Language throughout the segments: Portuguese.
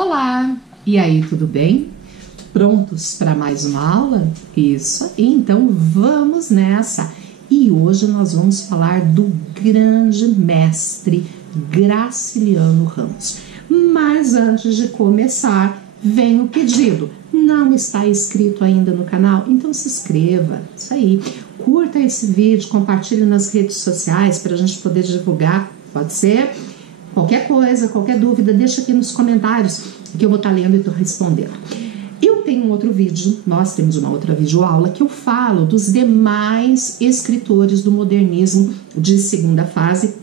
Olá! E aí, tudo bem? Prontos para mais uma aula? Isso aí, então vamos nessa! E hoje nós vamos falar do grande mestre Graciliano Ramos. Mas antes de começar, vem o pedido. Não está inscrito ainda no canal? Então se inscreva, isso aí. Curta esse vídeo, compartilhe nas redes sociais para a gente poder divulgar, pode ser? Qualquer coisa, qualquer dúvida, deixa aqui nos comentários que eu vou estar lendo e estou respondendo. Eu tenho um outro vídeo, nós temos uma outra videoaula que eu falo dos demais escritores do modernismo de segunda fase,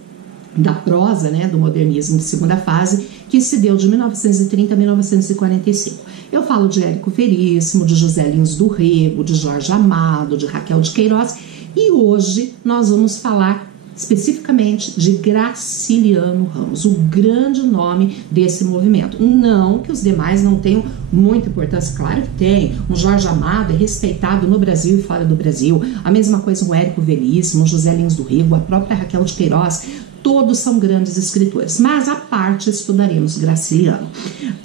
da prosa, né, do modernismo de segunda fase, que se deu de 1930 a 1945. Eu falo de Érico Veríssimo, de José Lins do Rego, de Jorge Amado, de Raquel de Queiroz, e hoje nós vamos falar especificamente de Graciliano Ramos, o grande nome desse movimento. Não que os demais não tenham muita importância, claro que tem. O Jorge Amado é respeitado no Brasil e fora do Brasil. A mesma coisa o Érico Veríssimo, o José Lins do Rego, a própria Raquel de Queiroz. Todos são grandes escritores, mas à parte estudaremos Graciliano.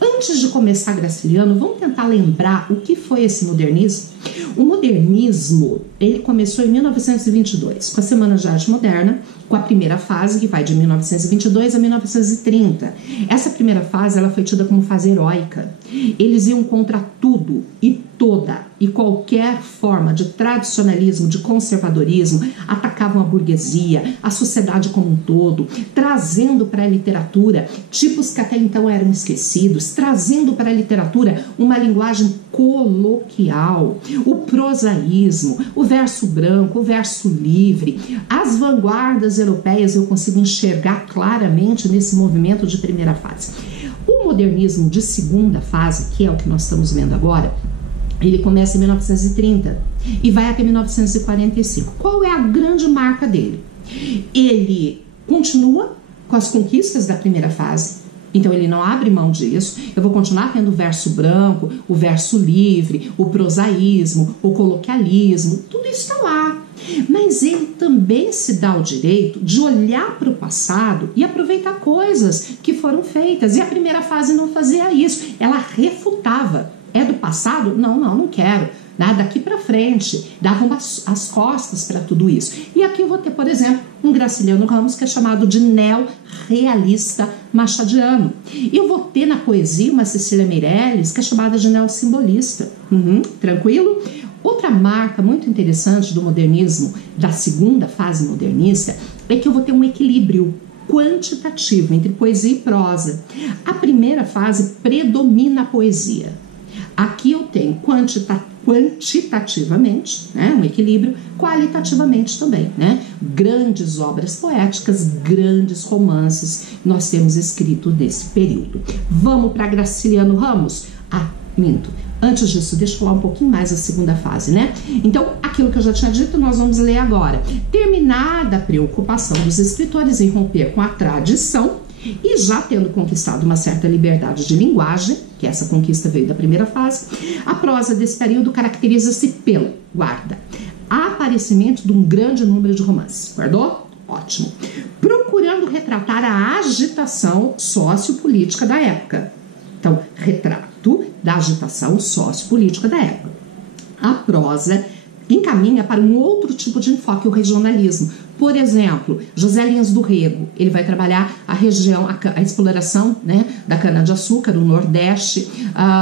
Antes de começar Graciliano, vamos tentar lembrar o que foi esse modernismo? O modernismo, ele começou em 1922, com a Semana de Arte Moderna, com a primeira fase, que vai de 1922 a 1930. Essa primeira fase, ela foi tida como fase heróica. Eles iam contra tudo e toda e qualquer forma de tradicionalismo, de conservadorismo, atacavam a burguesia, a sociedade como um todo, trazendo para a literatura tipos que até então eram esquecidos, trazendo para a literatura uma linguagem coloquial, o prosaísmo, o verso branco, o verso livre. As vanguardas europeias eu consigo enxergar claramente nesse movimento de primeira fase. O modernismo de segunda fase, que é o que nós estamos vendo agora, ele começa em 1930 e vai até 1945. Qual é a grande marca dele? Ele continua com as conquistas da primeira fase, então ele não abre mão disso. Eu vou continuar tendo o verso branco, o verso livre, o prosaísmo, o coloquialismo, tudo isso está lá. Mas ele também se dá o direito de olhar para o passado e aproveitar coisas que foram feitas. E a primeira fase não fazia isso, ela refutava. É do passado? Não quero. Daqui para frente, davam as costas para tudo isso. E aqui eu vou ter, por exemplo, um Graciliano Ramos que é chamado de neorrealista machadiano. E eu vou ter na poesia uma Cecília Meirelles que é chamada de neossimbolista. Tranquilo? Outra marca muito interessante do modernismo, da segunda fase modernista, é que eu vou ter um equilíbrio quantitativo entre poesia e prosa. A primeira fase predomina a poesia. Aqui eu tenho quantitativamente, né, um equilíbrio, qualitativamente também, né? Grandes obras poéticas, grandes romances nós temos escrito nesse período. Vamos para Graciliano Ramos? Minto. Antes disso, deixa eu falar um pouquinho mais da segunda fase, né? Então, aquilo que eu já tinha dito, nós vamos ler agora. Terminada a preocupação dos escritores em romper com a tradição, e já tendo conquistado uma certa liberdade de linguagem, que essa conquista veio da primeira fase, a prosa desse período caracteriza-se pelo, guarda, aparecimento de um grande número de romances. Guardou? Ótimo. Procurando retratar a agitação sociopolítica da época. Então, retrato da agitação sociopolítica da época. A prosa encaminha para um outro tipo de enfoque, o regionalismo. Por exemplo, José Lins do Rego, ele vai trabalhar a região, a exploração, né, da cana-de-açúcar, o Nordeste.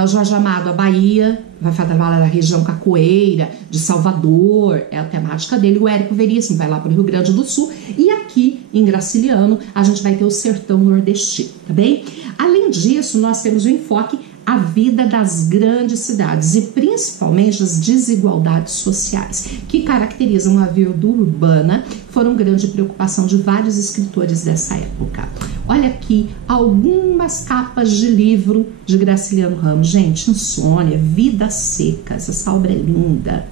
Jorge Amado, a Bahia, vai trabalhar a região cacoeira, de Salvador, é a temática dele. O Érico Veríssimo vai lá para o Rio Grande do Sul. E aqui, em Graciliano, a gente vai ter o sertão nordestino, tá bem? Além disso, nós temos o enfoque a vida das grandes cidades e principalmente as desigualdades sociais que caracterizam a vida urbana, foram grande preocupação de vários escritores dessa época. Olha aqui algumas capas de livro de Graciliano Ramos. Gente, Insônia, Vidas Secas, essa obra é linda.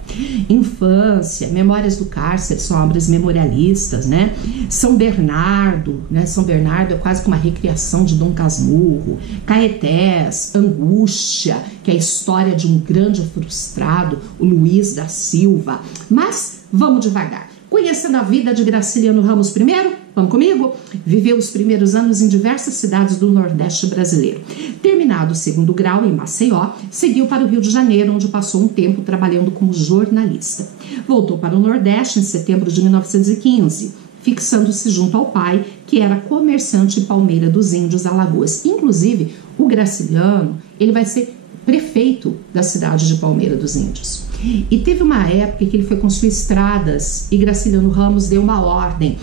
Infância, Memórias do Cárcere, são obras memorialistas, né? São Bernardo, né? São Bernardo é quase que uma recriação de Dom Casmurro. Caetés, Angústia, que é a história de um grande frustrado, o Luiz da Silva. Mas vamos devagar. Conhecendo a vida de Graciliano Ramos primeiro? Vamos comigo? Viveu os primeiros anos em diversas cidades do Nordeste brasileiro. Terminado o segundo grau em Maceió, seguiu para o Rio de Janeiro, onde passou um tempo trabalhando como jornalista. Voltou para o Nordeste em setembro de 1915, fixando-se junto ao pai, que era comerciante em Palmeira dos Índios, Alagoas. Inclusive, o Graciliano, ele vai ser prefeito da cidade de Palmeira dos Índios. E teve uma época que ele foi construir estradas e Graciliano Ramos deu uma ordem: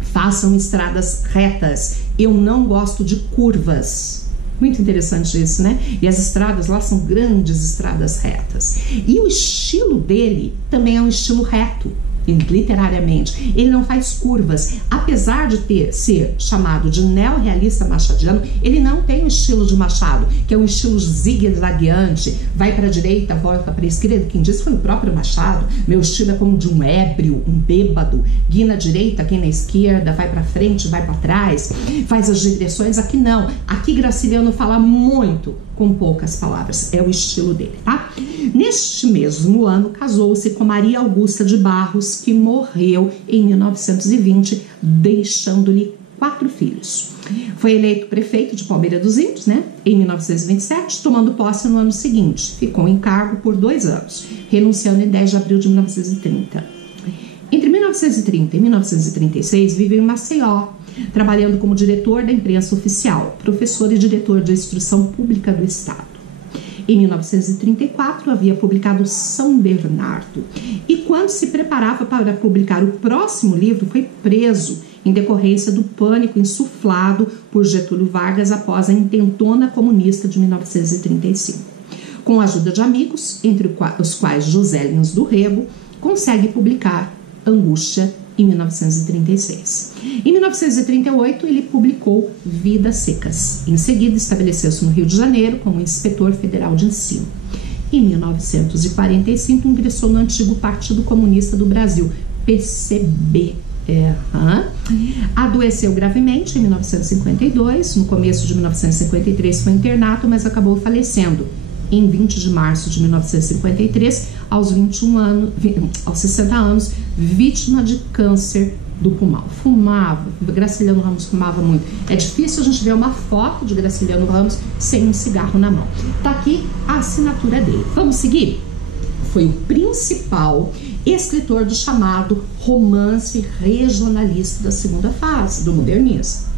façam estradas retas, eu não gosto de curvas. Muito interessante isso, né? E as estradas lá são grandes estradas retas. E o estilo dele também é um estilo reto, literariamente. Ele não faz curvas. Apesar de ser chamado de neorrealista machadiano, ele não tem o estilo de Machado, que é um estilo zigue-zagueante, vai para a direita, volta para a esquerda. Quem disse foi o próprio Machado. Meu estilo é como de um ébrio, um bêbado, guia na direita, guia na esquerda, vai para frente, vai para trás, faz as digressões. Aqui não. Aqui Graciliano fala muito com poucas palavras. É o estilo dele, tá? Neste mesmo ano, casou-se com Maria Augusta de Barros, que morreu em 1920, deixando-lhe 4 filhos. Foi eleito prefeito de Palmeira dos Índios, né, em 1927, tomando posse no ano seguinte. Ficou em cargo por 2 anos, renunciando em 10 de abril de 1930. Entre 1930 e 1936, viveu em Maceió, trabalhando como diretor da imprensa oficial, professor e diretor de instrução pública do Estado. Em 1934, havia publicado São Bernardo e, quando se preparava para publicar o próximo livro, foi preso em decorrência do pânico insuflado por Getúlio Vargas após a intentona comunista de 1935. Com a ajuda de amigos, entre os quais José Lins do Rego, consegue publicar Angústia em 1936. Em 1938, ele publicou Vidas Secas. Em seguida, estabeleceu-se no Rio de Janeiro como inspetor federal de ensino. Em 1945, ingressou no antigo Partido Comunista do Brasil, PCB. Adoeceu gravemente em 1952. No começo de 1953 foi internado, mas acabou falecendo em 20 de março de 1953, aos 60 anos, vítima de câncer do pulmão. Fumava, Graciliano Ramos fumava muito. É difícil a gente ver uma foto de Graciliano Ramos sem um cigarro na mão. Tá aqui a assinatura dele. Vamos seguir? Foi o principal escritor do chamado romance regionalista da segunda fase do modernismo.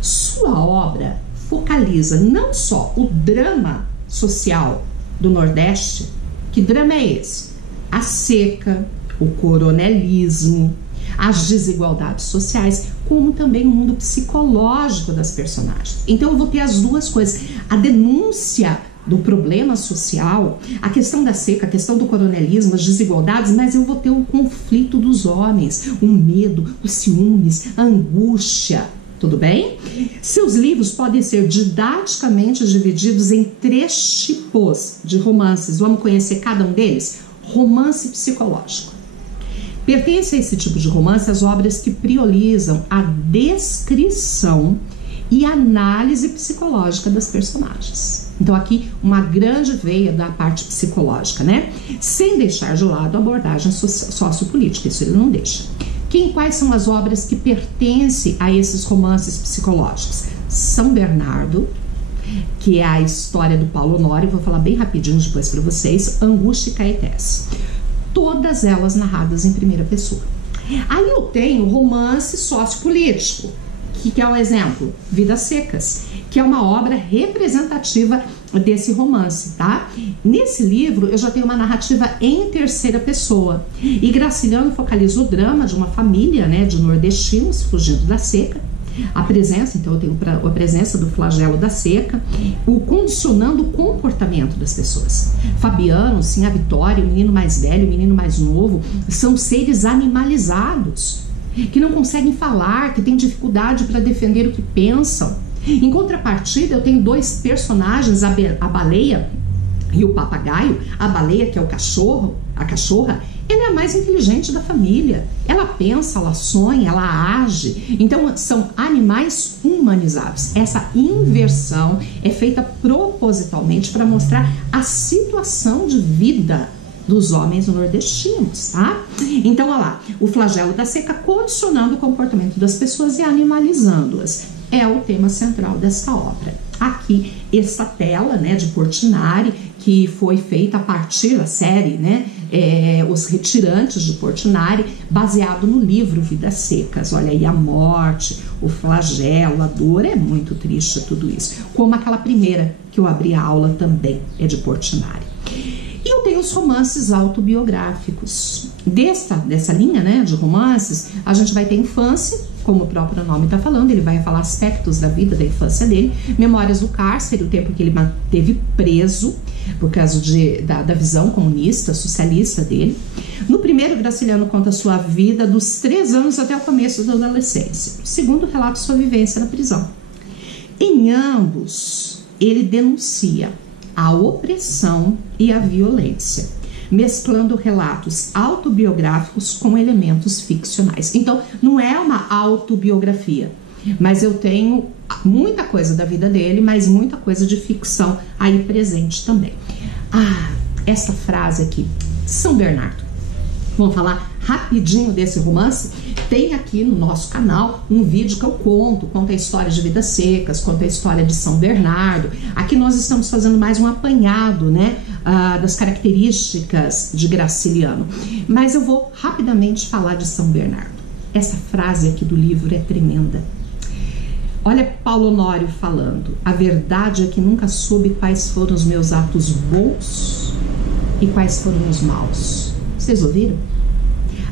Sua obra focaliza não só o drama social do Nordeste. Que drama é esse? A seca, o coronelismo, as desigualdades sociais, como também o mundo psicológico das personagens. Então eu vou ter as duas coisas: a denúncia do problema social, a questão da seca, a questão do coronelismo, as desigualdades, mas eu vou ter o conflito dos homens, o medo, os ciúmes, a angústia. Tudo bem? Seus livros podem ser didaticamente divididos em 3 tipos de romances. Vamos conhecer cada um deles? Romance psicológico. Pertence a esse tipo de romance as obras que priorizam a descrição e análise psicológica das personagens. Então aqui uma grande veia da parte psicológica, né? Sem deixar de lado a abordagem sociopolítica, isso ele não deixa. Quais são as obras que pertencem a esses romances psicológicos? São Bernardo, que é a história do Paulo Honório, vou falar bem rapidinho depois para vocês, Angústia e Caetés. Todas elas narradas em primeira pessoa. Aí eu tenho romance sociopolítico, que é um exemplo, Vidas Secas, que é uma obra representativa desse romance, tá? Nesse livro eu já tenho uma narrativa em terceira pessoa e Graciliano focaliza o drama de uma família, né, de nordestinos fugindo da seca, a presença, então eu tenho a presença do flagelo da seca, o condicionando o comportamento das pessoas. Fabiano, sim, a Vitória, o menino mais velho, o menino mais novo, são seres animalizados, que não conseguem falar, que têm dificuldade para defender o que pensam. Em contrapartida, eu tenho 2 personagens, a baleia e o papagaio. A baleia, que é o cachorro, a cachorra, ela é a mais inteligente da família. Ela pensa, ela sonha, ela age. Então, são animais humanizados. Essa inversão é feita propositalmente para mostrar a situação de vida dos homens nordestinos, tá? Então, olha lá, o flagelo da seca condicionando o comportamento das pessoas e animalizando-as. É o tema central desta obra. Aqui, essa tela, né, de Portinari, que foi feita a partir da série, né, Os Retirantes de Portinari, baseado no livro Vidas Secas. Olha aí a morte, o flagelo, a dor, é muito triste tudo isso. Como aquela primeira que eu abri a aula também, é de Portinari. E eu tenho os romances autobiográficos. Dessa linha, né, de romances, a gente vai ter infância, como o próprio nome está falando, ele vai falar aspectos da vida, da infância dele, Memórias do Cárcere, o tempo que ele manteve preso, por causa da visão comunista, socialista dele. No primeiro, Graciliano conta sua vida dos 3 anos até o começo da adolescência. No segundo, relata sua vivência na prisão. Em ambos, ele denuncia a opressão e a violência, mesclando relatos autobiográficos com elementos ficcionais. Então, não é uma autobiografia, mas eu tenho muita coisa da vida dele, mas muita coisa de ficção aí presente também. Essa frase aqui, São Bernardo. Vamos falar rapidinho desse romance. Tem aqui no nosso canal um vídeo que eu conto a história de Vidas Secas, conta a história de São Bernardo. Aqui nós estamos fazendo mais um apanhado, né, das características de Graciliano. Mas eu vou rapidamente falar de São Bernardo. Essa frase aqui do livro é tremenda. Olha Paulo Honório falando: a verdade é que nunca soube quais foram os meus atos bons e quais foram os maus. Vocês ouviram?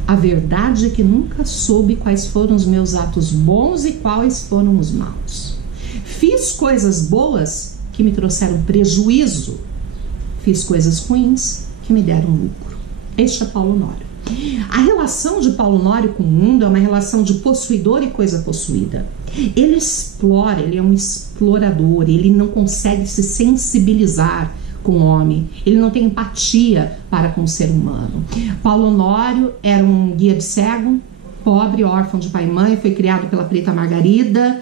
A verdade é que nunca soube quais foram os meus atos bons e quais foram os maus. Fiz coisas boas que me trouxeram prejuízo. Fiz coisas ruins que me deram lucro. Este é Paulo Honório. A relação de Paulo Honório com o mundo é uma relação de possuidor e coisa possuída. Ele explora, ele é um explorador, ele não consegue se sensibilizar com o homem, ele não tem empatia para com o ser humano. Paulo Honório era um guia de cego, pobre, órfão de pai e mãe, foi criado pela Preta Margarida,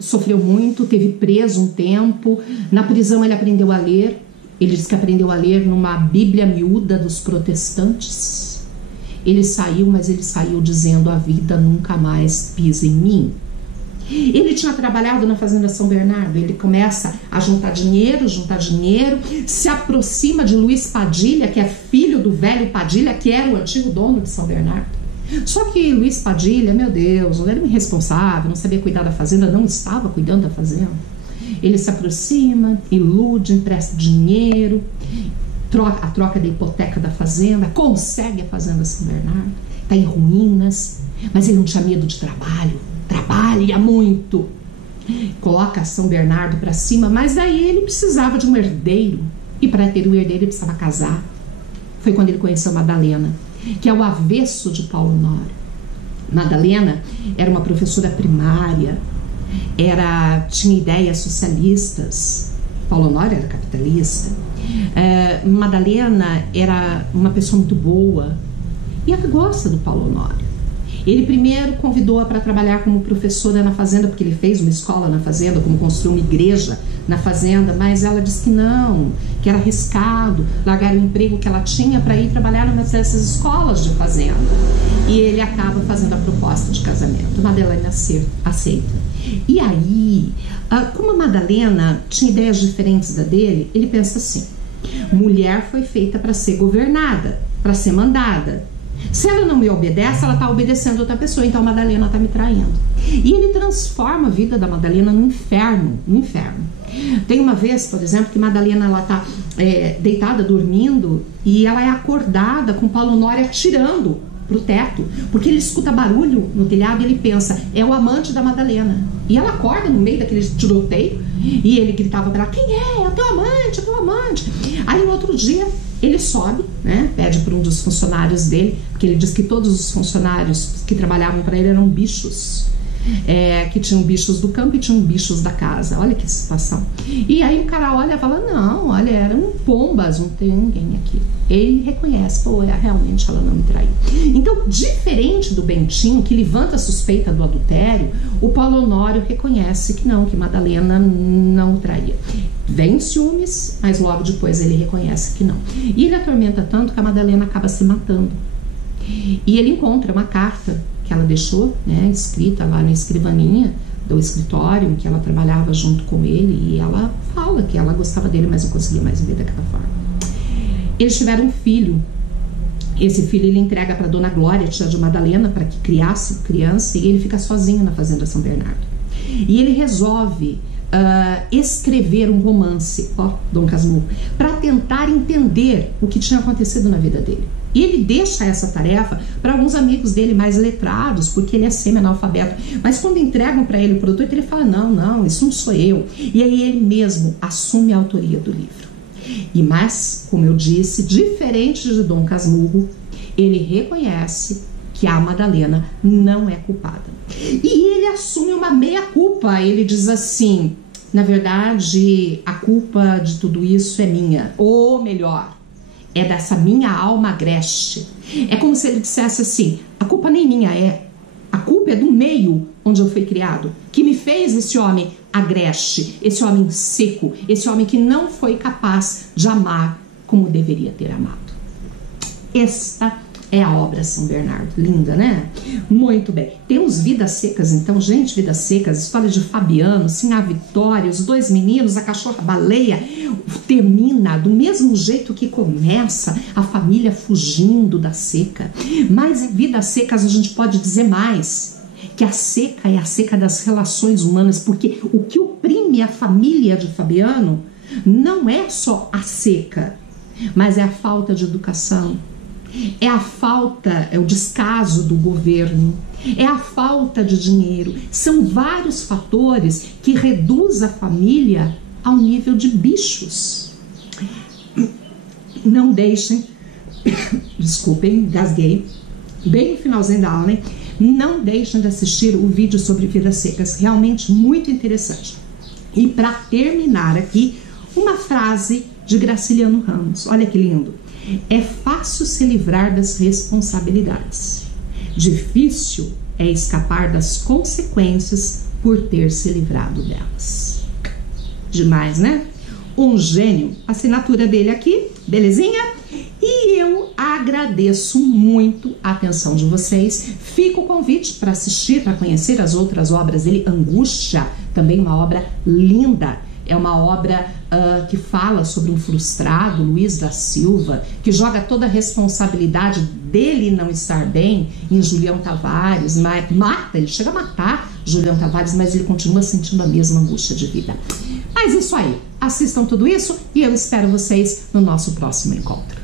sofreu muito, teve preso um tempo. Na prisão ele aprendeu a ler. Ele diz que aprendeu a ler numa Bíblia miúda dos protestantes. Ele saiu, mas ele saiu dizendo: a vida nunca mais pisa em mim. Ele tinha trabalhado na Fazenda São Bernardo. Ele começa a juntar dinheiro, se aproxima de Luiz Padilha, que é filho do velho Padilha, que era o antigo dono de São Bernardo. Só que Luiz Padilha, meu Deus, era um irresponsável, não sabia cuidar da fazenda, não estava cuidando da fazenda. Ele se aproxima, ilude, empresta dinheiro, a troca da hipoteca da fazenda, consegue a Fazenda São Bernardo, está em ruínas, mas ele não tinha medo de trabalho, trabalha muito, coloca São Bernardo para cima, mas daí ele precisava de um herdeiro, e para ter um herdeiro ele precisava casar. Foi quando ele conheceu Madalena, que é o avesso de Paulo Honório. Madalena era uma professora primária, tinha ideias socialistas. Paulo Honório era capitalista. Madalena era uma pessoa muito boa e ela gosta do Paulo Honório. Ele primeiro convidou-a para trabalhar como professora na fazenda, porque ele fez uma escola na fazenda, como construiu uma igreja na fazenda, mas ela disse que não, que era arriscado largar o emprego que ela tinha para ir trabalhar numa dessas escolas de fazenda. E ele acaba fazendo a proposta de casamento. Madalena aceita. E aí, como a Madalena tinha ideias diferentes da dele, ele pensa assim: mulher foi feita para ser governada, para ser mandada. Se ela não me obedece, ela está obedecendo outra pessoa, então a Madalena está me traindo. E ele transforma a vida da Madalena no inferno, Tem uma vez, por exemplo, que Madalena está deitada, dormindo, e ela é acordada com Paulo Honório atirando pro teto, porque ele escuta barulho no telhado e ele pensa: é o amante da Madalena. E ela acorda no meio daquele tiroteio e ele gritava para ela: quem é? É o teu amante, é o teu amante. Aí no outro dia ele sobe, né, pede para um dos funcionários dele, porque ele diz que todos os funcionários que trabalhavam para ele eram bichos, que tinham bichos do campo e tinham bichos da casa. Olha que situação. E aí o cara olha e fala: não, olha, eram pombas, não tem ninguém aqui. Ele reconhece: pô, realmente ela não me traiu. Então, diferente do Bentinho, que levanta a suspeita do adultério, o Paulo Honório reconhece que não, que Madalena não o traía. Vem ciúmes, mas logo depois ele reconhece que não. E ele atormenta tanto que a Madalena acaba se matando. E ele encontra uma carta que ela deixou, né, escrita lá na escrivaninha do escritório em que ela trabalhava junto com ele, e ela fala que ela gostava dele, mas não conseguia mais viver daquela forma. Eles tiveram um filho. Esse filho ele entrega para Dona Glória, tia de Madalena, para que criasse criança, e ele fica sozinho na fazenda São Bernardo. E ele resolve escrever um romance, Dom Casmurro, para tentar entender o que tinha acontecido na vida dele. E ele deixa essa tarefa para alguns amigos dele mais letrados, porque ele é semi-analfabeto. Mas quando entregam para ele o produto, ele fala, não, isso não sou eu. E aí ele mesmo assume a autoria do livro. Mas, como eu disse, diferente de Dom Casmurro, ele reconhece que a Madalena não é culpada. E ele assume uma meia-culpa. Ele diz assim, na verdade, a culpa de tudo isso é minha. Ou melhor, é dessa minha alma agreste. É como se ele dissesse assim, a culpa nem minha é. A culpa é do meio onde eu fui criado, que me fez esse homem agreste, esse homem seco, esse homem que não foi capaz de amar como deveria ter amado. Esta é a obra São Bernardo. Linda, né? Muito bem. Temos Vidas Secas, então, gente, Vidas Secas, história de Fabiano, Sim a Vitória, os dois meninos, a cachorra-baleia, termina do mesmo jeito que começa, a família fugindo da seca. Mas em Vidas Secas a gente pode dizer mais, que a seca é a seca das relações humanas, porque o que oprime a família de Fabiano não é só a seca, mas é a falta de educação, é a falta, é o descaso do governo, é a falta de dinheiro. São vários fatores que reduzem a família ao nível de bichos. Não deixem, desculpem, gasguei, bem no finalzinho da aula, hein? Não deixem de assistir o vídeo sobre Vidas Secas, realmente muito interessante. E para terminar aqui, uma frase de Graciliano Ramos, olha que lindo. É fácil se livrar das responsabilidades. Difícil é escapar das consequências por ter se livrado delas. Demais, né? Um gênio. Assinatura dele aqui, belezinha? E eu agradeço muito a atenção de vocês. Fica o convite para assistir, para conhecer as outras obras dele. Angústia, também uma obra linda. É uma obra que fala sobre um frustrado, Luiz da Silva, que joga toda a responsabilidade dele não estar bem em Julião Tavares, mata, ele chega a matar Julião Tavares, mas ele continua sentindo a mesma angústia de vida. Mas isso aí, assistam tudo isso e eu espero vocês no nosso próximo encontro.